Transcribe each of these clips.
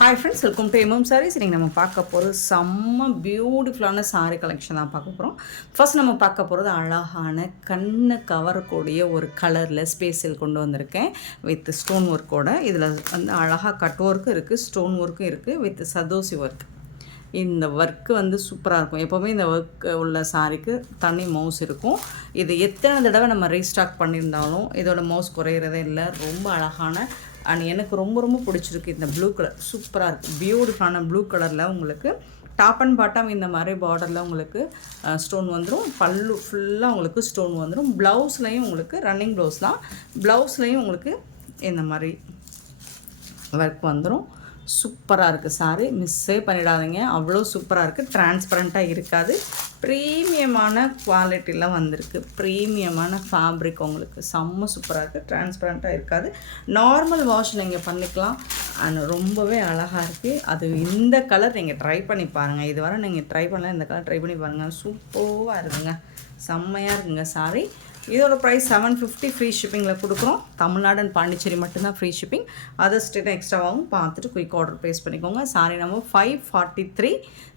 Hi friends, welcome to MM sarees. இன்றைக்கி நம்ம பார்க்க போகிறது செம்ம பியூட்டிஃபுல்லான சாரீ கலெக்ஷன் தான் பார்க்க போகிறோம். ஃபர்ஸ்ட் நம்ம பார்க்க போகிறது அழகான கண்ணை கவரக்கூடிய ஒரு கலரில் ஸ்பேஸில் கொண்டு வந்திருக்கேன் வித் ஸ்டோன் ஒர்க்கோட. இதில் வந்து அழகாக கட் ஒர்க்கும் இருக்குது, ஸ்டோன் ஒர்க்கும் இருக்குது வித் சதோசி ஒர்க். இந்த ஒர்க்கு வந்து சூப்பராக இருக்கும். எப்போவுமே இந்த ஒர்க் உள்ள சாரிக்கு தனி மவுஸ் இருக்கும். இது எத்தனை தடவை நம்ம ரீஸ்டாக் பண்ணியிருந்தாலும் இதோட மவுஸ் குறையிறதே இல்லை. ரொம்ப அழகான அண்ட் எனக்கு ரொம்ப பிடிச்சிருக்கு இந்த ப்ளூ கலர். சூப்பராக இருக்குது, பியூட்டிஃபுல்லான ப்ளூ கலரில் உங்களுக்கு டாப் அண்ட் பாட்டம் இந்த மாதிரி பார்டரில் உங்களுக்கு ஸ்டோன் வந்துடும். பல்லு ஃபுல்லாக உங்களுக்கு ஸ்டோன் வந்துடும். ப்ளவுஸ்லையும் உங்களுக்கு ரன்னிங் ப்ளவுஸ் தான், ப்ளவுஸ்லையும் உங்களுக்கு இந்த மாதிரி ஒர்க் வந்துடும். சூப்பராக இருக்குது சாரி, மிஸ்ஸே பண்ணிடாதீங்க. அவ்வளோ சூப்பராக இருக்குது. டிரான்ஸ்பரண்ட்டாக இருக்காது, ப்ரீமியமான குவாலிட்டியில் வந்திருக்கு. ப்ரீமியமான ஃபேப்ரிக் உங்களுக்கு செம்ம சூப்பராக இருக்குது. டிரான்ஸ்பரண்ட்டாக இருக்காது, நார்மல் வாஷ் நீங்கள் பண்ணிக்கலாம். அண்ட் ரொம்பவே அழகாக இருக்குது. அது இந்த கலர் நீங்கள் ட்ரை பண்ணி பாருங்கள். இதுவரை நீங்கள் ட்ரை பண்ணலாம், இந்த கலர் ட்ரை பண்ணி பாருங்கள். சூப்பராக இருக்குங்க, செம்மையாக இருக்குங்க சாரி. இதோட ப்ரைஸ் 750 ஃப்ரீ ஷிப்பிங்கில் கொடுக்குறோம். தமிழ்நாடு அண்ட் பாண்டிச்சேரி மட்டும்தான் ஃப்ரீ ஷிப்பிங். அதர் ஸ்டேட்டும் எக்ஸ்ட்ராவாகவும் பார்த்துட்டு குயிக் ஆர்டர் ப்ளேஸ் பண்ணிக்கோங்க. சாரி நம்பர் 543.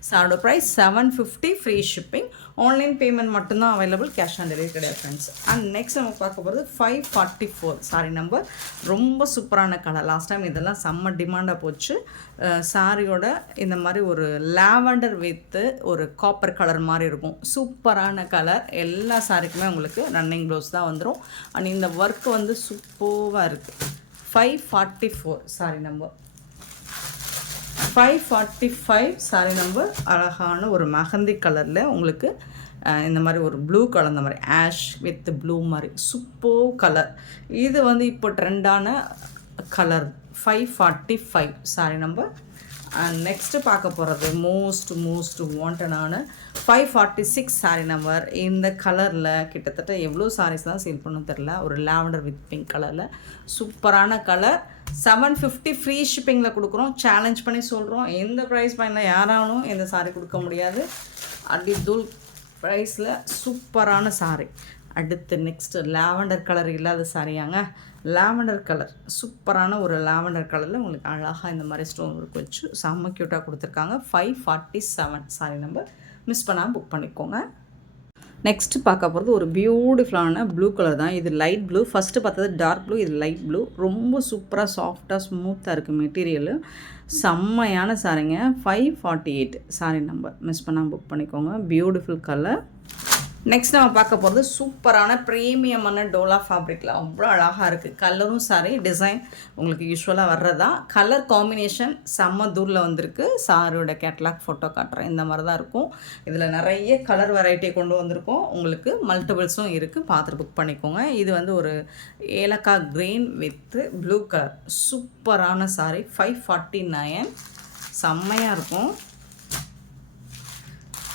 சாரோட price 750 free shipping. Online payment மட்டும்தான் அவைலபிள், கேஷ் ஆன் டெலிவரி கிடையாது ஃப்ரெண்ட்ஸ். அண்ட் நெக்ஸ்ட் நம்ம பார்க்க போகிறது 544 சாரி நம்பர். ரொம்ப சூப்பரான கலர். லாஸ்ட் டைம் இதெல்லாம் செம்ம டிமாண்டாக போச்சு. சாரியோட இந்த மாதிரி ஒரு லாவெண்டர் வித்து ஒரு காப்பர் கலர் மாதிரி இருக்கும். சூப்பரான கலர். எல்லா சாரிக்குமே உங்களுக்கு ரன்னிங் ப்ளவுஸ் தான் வந்துடும். அண்ட் இந்த ஒர்க் வந்து சூப்பராக இருக்குது. 544 சாரி நம்பர். 545 சாரி நம்பர். அழகான ஒரு மெஹந்தி கலரில் உங்களுக்கு இந்த மாதிரி ஒரு ப்ளூ கலந்த மாதிரி ஆஷ் வித் ப்ளூ மாதிரி சூப்பர் கலர். இது வந்து இப்போ ட்ரெண்டான colour. 545 sari number. And next பார்க்க போகிறது மோஸ்ட் வாண்டடான 546 சாரி நம்பர். இந்த கலரில் கிட்டத்தட்ட எவ்வளோ சாரீஸ் தான் சேல் பண்ணணும் தெரில. ஒரு லாவெண்டர் வித் பிங்க் கலரில் சூப்பரான கலர். 750 ஃப்ரீ ஷிப்பிங்கில் கொடுக்குறோம். சேலஞ்ச் பண்ணி சொல்கிறோம், எந்த ப்ரைஸ் பாயிண்டில் யாராலும் எந்த சாரீ கொடுக்க முடியாது. அப்படி தூள் ப்ரைஸில் சூப்பரான சாரீ. அடுத்து நெக்ஸ்ட்டு லாவெண்டர் கலர் இல்லாத சாரியாங்க. லாவெண்டர் கலர், சூப்பரான ஒரு லாவெண்டர் கலரில் உங்களுக்கு அழகாக இந்த மாதிரி ஸ்டோன் ஒர்க் வச்சு செம்ம க்யூட்டாக கொடுத்துருக்காங்க. 547 சாரி நம்பர். மிஸ் பண்ணாமல் புக் பண்ணிக்கோங்க. நெக்ஸ்ட்டு பார்க்க போகிறது ஒரு பியூட்டிஃபுல்லான ப்ளூ கலர் தான். இது லைட் ப்ளூ. ஃபஸ்ட்டு பார்த்தது டார்க் ப்ளூ, இது லைட் ப்ளூ. ரொம்ப சூப்பராக சாஃப்டாக ஸ்மூத்தாக இருக்குது மெட்டீரியலு. செம்மையான சாரிங்க. 548 சாரி நம்பர். மிஸ் பண்ணாமல் புக் பண்ணிக்கோங்க. Beautiful colour. நெக்ஸ்ட் நம்ம பார்க்க போகிறது சூப்பரான ப்ரீமியமான டோலா ஃபேப்ரிக்கில் அவ்வளோ அழகாக இருக்குது. கலரும் சாரி டிசைன் உங்களுக்கு யூஸ்வலாக வர்றதா. கலர் காம்பினேஷன் செம்ம தூரில் வந்திருக்கு. சாரியோட கேட்லாக் ஃபோட்டோ காட்டுறேன். இந்த மாதிரி தான் இருக்கும். இதில் நிறைய கலர் வெரைட்டி கொண்டு வந்திருக்கோம். உங்களுக்கு மல்டிபிள்ஸும் இருக்குது, பார்த்துட்டு புக் பண்ணிக்கோங்க. இது வந்து ஒரு ஏலக்காய் க்ரீன் வித் ப்ளூ கலர். சூப்பரான சாரி. 549 செம்மையாக இருக்கும்.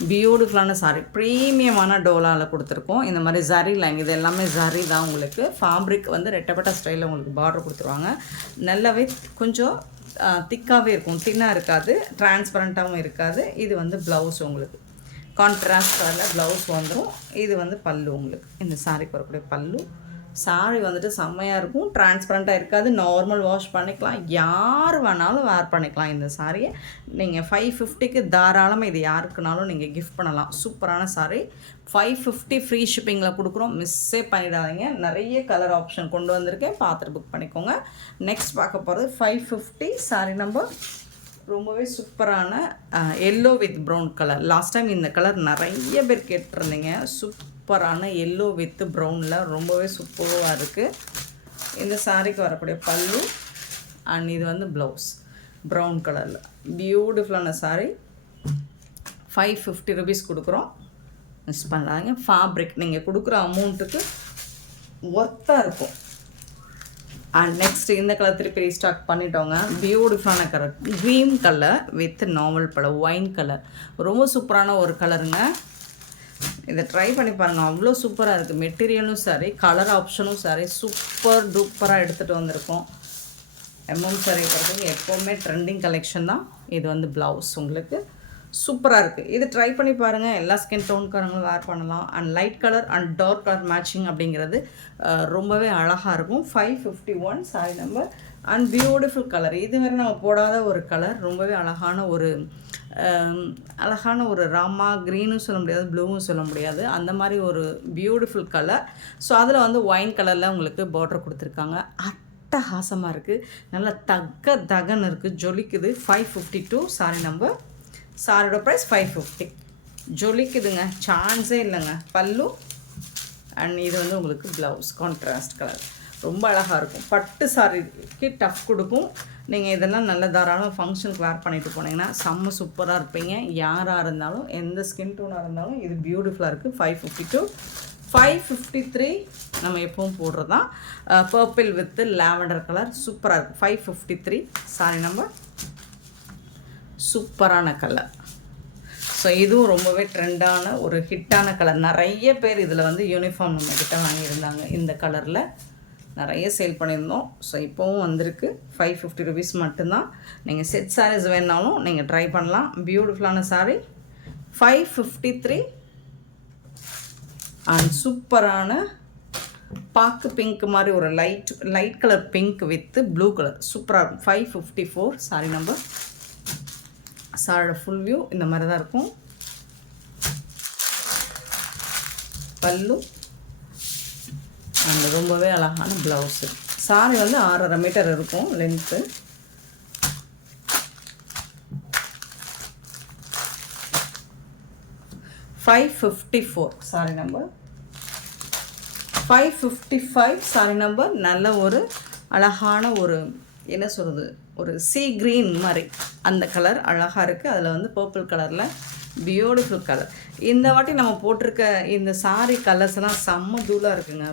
பியூட்டிஃபுல்லான சாரி. ப்ரீமியமான டோலாவில் கொடுத்துருக்கோம். இந்த மாதிரி ஜரி லைன், இது எல்லாமே ஜரி தான். உங்களுக்கு ஃபேப்ரிக் வந்து ரெட்டப்பட்ட ஸ்டைலில் உங்களுக்கு பார்டர் கொடுத்துருவாங்க. நல்லாவே கொஞ்சம் திக்காகவே இருக்கும், தின்னாக இருக்காது, டிரான்ஸ்பரண்ட்டாகவும் இருக்காது. இது வந்து ப்ளவுஸ் உங்களுக்கு கான்ட்ராஸ்ட் கலரில் ப்ளவுஸ் வந்துடும். இது வந்து பல்லு உங்களுக்கு. இந்த சாரிக்கு வரக்கூடிய பல்லு. சாரி வந்துட்டு செம்மையாக இருக்கும், டிரான்ஸ்பரண்ட்டாக இருக்காது, நார்மல் வாஷ் பண்ணிக்கலாம், யார் வேணாலும் வேர் பண்ணிக்கலாம். இந்த சாரியை நீங்கள் 550க்கு தாராளமாக இது யாருக்குனாலும் நீங்கள் கிஃப்ட் பண்ணலாம். சூப்பரான சாரி. 550 ஃப்ரீ ஷிப்பிங்கில் கொடுக்குறோம். மிஸ்ஸே பண்ணிடாதீங்க. நிறைய கலர் ஆப்ஷன் கொண்டு வந்திருக்கேன், பார்த்துட்டு புக் பண்ணிக்கோங்க. நெக்ஸ்ட் பார்க்க போகிறது 550 சாரி நம்பர். ரொம்பவே சூப்பரான yellow with brown colour. Last time இந்த கலர் நிறைய பேர் கேட்டிருந்தீங்க. சூப்பரான எல்லோ வித் ப்ரௌனில் ரொம்பவே சூப்பராக இருக்குது. இந்த சாரிக்கு வரக்கூடிய பல்லு அண்ட் இது வந்து ப்ளவுஸ் ப்ரௌன் கலரில். பியூட்டிஃபுல்லான சாரி. 550 ருபீஸ் கொடுக்குறோம். மிஸ் பண்ணாங்க. ஃபேப்ரிக் நீங்கள் கொடுக்குற அமௌண்ட்டுக்கு ஒர்த்தாக இருக்கும். அண்ட் நெக்ஸ்ட் இந்த கலர் திருப்பி ரீஸ்டாக் பண்ணிட்டோங்க. பியூட்டிஃபுல்லான colour green colour with normal பழம் ஒயின் கலர். ரொம்ப சூப்பரான ஒரு கலருங்க. இதை ட்ரை பண்ணி பாருங்கள், அவ்வளோ சூப்பராக இருக்குது. மெட்டீரியலும் சரி, கலர் ஆப்ஷனும் சரி, சூப்பர் டூப்பராக எடுத்துகிட்டு வந்திருக்கோம். எம்எம் சாரி பொறுத்தவரைக்கும் எப்போவுமே ட்ரெண்டிங் கலெக்ஷன் தான். இது வந்து ப்ளவுஸ் உங்களுக்கு சூப்பராக இருக்குது. இது ட்ரை பண்ணி பாருங்கள். எல்லா ஸ்கின் டோன்காரங்களும் வேர் பண்ணலாம். And light colour and dark colour matching அப்படிங்கிறது ரொம்பவே அழகாக இருக்கும். 551 sari number. And beautiful colour. இது வரை நம்ம போடாத ஒரு கலர், ரொம்பவே அழகான ஒரு ராமா க்ரீனும் சொல்ல முடியாது, ப்ளூவும் சொல்ல முடியாது, அந்த மாதிரி ஒரு பியூட்டிஃபுல் கலர். ஸோ அதில் வந்து ஒயின் கலரில் உங்களுக்கு பார்டர் கொடுத்துருக்காங்க. அட்டகாசமாக இருக்குது, நல்லா தகன்னு இருக்குது, ஜொலிக்குது. 552 சாரி நம்பர். சாரியோட ப்ரைஸ் 550. ஜொலிக்குதுங்க, சான்ஸே இல்லைங்க. பல்லு அண்ட் இது வந்து உங்களுக்கு ப்ளவுஸ் கான்ட்ராஸ்ட் கலர், ரொம்ப அழகாக இருக்கும். பட்டு சாரிக்கு டஃப் கொடுக்கும். நீங்கள் இதெல்லாம் நல்ல தாராளம் ஃபங்க்ஷனுக்கு வேர் பண்ணிட்டு போனீங்கன்னா செம்ம சூப்பராக இருப்பீங்க. யாராக இருந்தாலும், எந்த ஸ்கின் டோனாக இருந்தாலும் இது பியூட்டிஃபுல்லாக இருக்குது. 552. 553 நம்ம எப்பவும் போடுறது தான். பர்பிள் வித் லாவெண்டர் கலர் சூப்பராக இருக்குது. 553 சாரி நம்பர். சூப்பரான கலர். ஸோ இதுவும் ரொம்பவே ட்ரெண்டான ஒரு ஹிட்டான கலர். நிறைய பேர் இதில் வந்து யூனிஃபார்ம் நம்மக்கிட்ட வாங்கியிருந்தாங்க. இந்த கலரில் நிறைய சேல் பண்ணியிருந்தோம். ஸோ இப்போவும் வந்திருக்கு. 550 ருபீஸ் மட்டும்தான். நீங்கள் செட் சாரீஸ் வேணாலும் நீங்கள் ட்ரை பண்ணலாம். பியூட்டிஃபுல்லான சாரீ. 553 அண்ட் சூப்பரான பாக்கு பிங்க் மாதிரி ஒரு light colour pink with blue colour சூப்பராக இருக்கும். 554 சாரி நம்பர். சாரோட ஃபுல் வியூ இந்த மாதிரி தான் இருக்கும். பல்லு அண்ட் ரொம்பவே அழகான ப்ளவுஸு. சாரி வந்து 6.5 மீட்டர் இருக்கும் length. $554 sorry number. 555 sorry number. நல்ல ஒரு அழகான ஒரு என்ன சொல்கிறது, ஒரு சீ க்ரீன் மாதிரி அந்த கலர் அழகாக இருக்குது. அதில் வந்து பர்பிள் கலரில் பியூட்டிஃபுல் கலர். இந்த வாட்டி நம்ம போட்டிருக்க இந்த சாரீ கலர்ஸ்லாம் செம்ம தூளாக இருக்குங்க,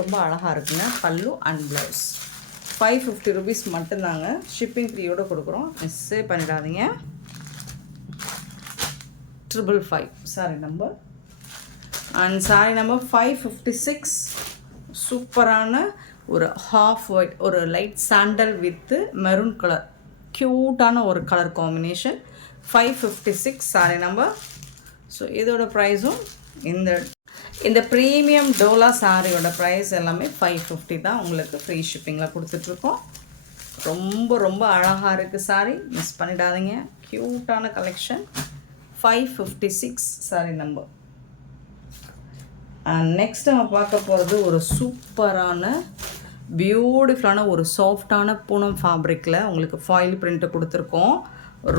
ரொம்ப அழகாக இருக்குங்க. பல்லு அண்ட் ப்ளவுஸ். 550 ருபீஸ் மட்டும்தாங்க. ஷிப்பிங் ஃப்ரீயோடு கொடுக்குறோம், மிஸ்ஸே பண்ணிடாதீங்க. 555 sorry number. And sorry number 556. சூப்பரான ஒரு ஹாஃப் ஒயிட், ஒரு light sandal with maroon colour, க்யூட்டான ஒரு colour combination. 556 sorry number. So இதோட ப்ரைஸும் இந்த ப்ரீமியம் டோலா சாரியோட ப்ரைஸ் எல்லாமே 550 தான். உங்களுக்கு ஃப்ரீ ஷிப்பிங்கில் கொடுத்துட்ருக்கோம். ரொம்ப அழகாக இருக்குது சாரி, மிஸ் பண்ணிடாதீங்க. க்யூட்டான collection. 556 sorry number. And next நம்ம பார்க்க போகிறது ஒரு சூப்பரான பியூட்டிஃபுல்லான ஒரு சாஃப்டான பூனம் ஃபேப்ரிக்கில் உங்களுக்கு ஃபாயில் பிரிண்ட்டு கொடுத்துருக்கோம்.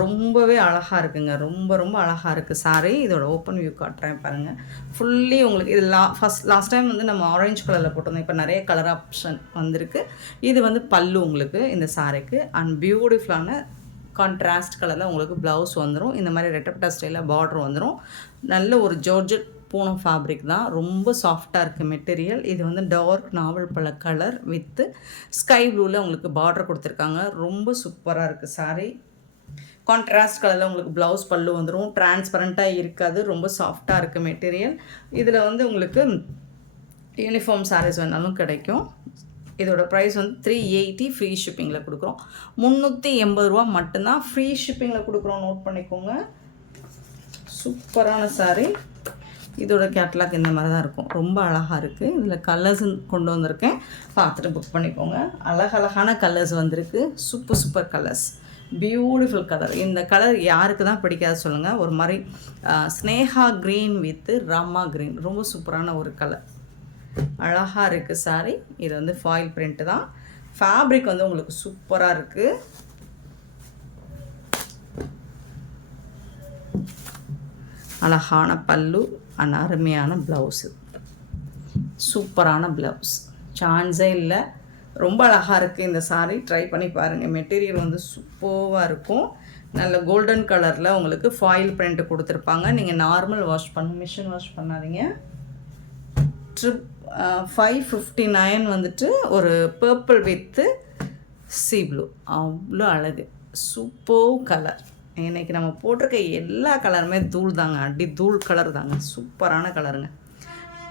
ரொம்பவே அழகாக இருக்குங்க, ரொம்ப அழகாக இருக்குது சாரி. இதோட ஓப்பன் வியூ காட்டுறேன் பாருங்கள். ஃபுல்லி உங்களுக்கு இது லாஸ்ட் டைம் வந்து நம்ம ஆரஞ்சு கலரில் போட்டிருந்தோம், இப்போ நிறைய கலர் ஆப்ஷன் வந்திருக்கு. இது வந்து பல்லு உங்களுக்கு இந்த சாரிக்கு. அண்ட் பியூட்டிஃபுல்லான கான்ட்ராஸ்ட் கலரில் உங்களுக்கு ப்ளவுஸ் வந்துடும். இந்த மாதிரி ரெட்டப்பட்டா ஸ்டைலில் பார்டர் வந்துடும். நல்ல ஒரு ஜார்ஜெட் பூனம் ஃபேப்ரிக் தான், ரொம்ப சாஃப்டாக இருக்குது மெட்டீரியல். இது வந்து டார்க் நாவல் பழ கலர் வித்து ஸ்கை ப்ளூவில் உங்களுக்கு பார்டர் கொடுத்துருக்காங்க. ரொம்ப சூப்பராக இருக்குது சாரி. கான்ட்ராஸ்ட் கலரில் உங்களுக்கு ப்ளவுஸ் பல்லு வந்துடும். டிரான்ஸ்பரண்ட்டாக இருக்காது, ரொம்ப சாஃப்டாக இருக்குது மெட்டீரியல். இதில் வந்து உங்களுக்கு யூனிஃபார்ம் சாரீஸ் வேணாலும் கிடைக்கும். இதோட ப்ரைஸ் வந்து 380 ஃப்ரீ ஷிப்பிங்கில் கொடுக்குறோம். 380 ரூபா மட்டும்தான் ஃப்ரீ ஷிப்பிங்கில் கொடுக்குறோம், நோட் பண்ணிக்கோங்க. சூப்பரான சாரீ. இதோட கேட்லாக் இந்த மாதிரி தான் இருக்கும், ரொம்ப அழகாக இருக்குது. இதில் கலர்ஸ் கொண்டு வந்திருக்கேன், பார்த்துட்டு புக் பண்ணிக்கோங்க. அழகான கலர்ஸ் வந்திருக்கு, சூப்பர் கலர்ஸ், பியூட்டிஃபுல் கலர். இந்த கலர் யாருக்கு தான் பிடிக்காது சொல்லுங்கள். ஒரு மாதிரி Sneha green with Rama green, ரொம்ப சூப்பரான ஒரு கலர், அழகாக இருக்குது சாரி. இது வந்து ஃபாயில் பிரிண்ட் தான். ஃபேப்ரிக் வந்து உங்களுக்கு சூப்பராக இருக்குது. அழகான பல்லு அண்ட் அருமையான ப்ளவுஸு, சூப்பரான ப்ளவுஸ், சான்ஸே இல்லை. ரொம்ப அழகாக இருக்குது இந்த சாரீ. ட்ரை பண்ணி பாருங்கள். மெட்டீரியல் வந்து சூப்பராக இருக்கும். நல்ல கோல்டன் கலரில் உங்களுக்கு ஃபாயில் பிரிண்ட் கொடுத்துருப்பாங்க. நீங்கள் நார்மல் வாஷ் மிஷின் வாஷ் பண்ணாதீங்க. 559 வந்துட்டு ஒரு பர்பிள் வித்து சீ ப்ளூ, அவ்வளோ அழகு, சூப்பர் கலர். இன்றைக்கி நம்ம போட்டிருக்க எல்லா கலருமே தூள் தாங்க, அடி தூள் கலர் தாங்க, சூப்பரான கலருங்க.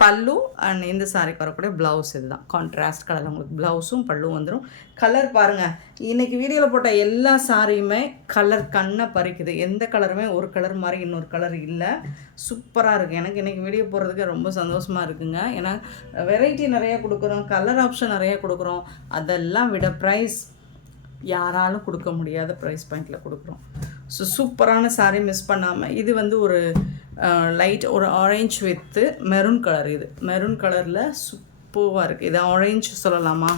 பல்லு அண்ட் இந்த சாரிக்கு வரக்கூடிய ப்ளவுஸ் இதுதான், கான்ட்ராஸ்ட் கலர். உங்களுக்கு ப்ளவுஸும் பல்லும் வந்துடும். கலர் பாருங்கள், இன்றைக்கி வீடியோவில் போட்ட எல்லா சாரியுமே கலர் கண்ணை பறிக்குது. எந்த கலருமே ஒரு கலர் மாதிரி இன்னொரு கலர் இல்லை, சூப்பராக இருக்குது. எனக்கு இன்றைக்கி வீடியோ போடுறதுக்கு ரொம்ப சந்தோஷமாக இருக்குங்க. ஏன்னா வெரைட்டி நிறையா கொடுக்குறோம், கலர் ஆப்ஷன் நிறையா கொடுக்குறோம். அதெல்லாம் விட ப்ரைஸ் யாராலும் கொடுக்க முடியாத ப்ரைஸ் பாயிண்டில் கொடுக்குறோம். ஸோ சூப்பரான சாரீ, மிஸ் பண்ணாமல். இது வந்து ஒரு லைட் ஒரு ஆரஞ்ச் வித்து மெரூன் கலர். இது மெரூன் கலரில் சூப்பராக இருக்குது. இது ஆரஞ்சு சொல்லலாமா?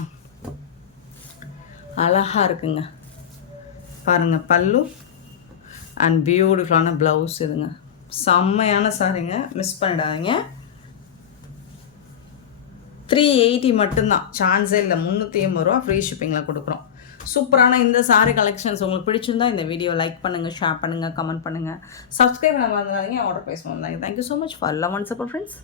அழகாக இருக்குங்க. பாருங்கள், பல்லு அண்ட் பியூட்டிஃபுல்லான ப்ளவுஸ். இதுங்க செம்மையான சாரீங்க, மிஸ் பண்ணிடாதீங்க. 380 மட்டும்தான், சான்ஸே இல்லை. 380 ரூபா ஃப்ரீ ஷிப்பிங்கில் கொடுக்குறோம். சூப்பரான இந்த சாரீ கலெக்ஷன்ஸ் உங்களுக்கு பிடிச்சிருந்தா இந்த வீடியோ லைக் பண்ணுங்கள், ஷேர் பண்ணுங்கள், கமெண்ட் பண்ணுங்கள், சப்ஸ்கிரைப் பண்ண மறந்துடாதீங்க, ஆர்டர் ப்ளேஸ் பண்ணுங்க. Thank you so much for love and support friends.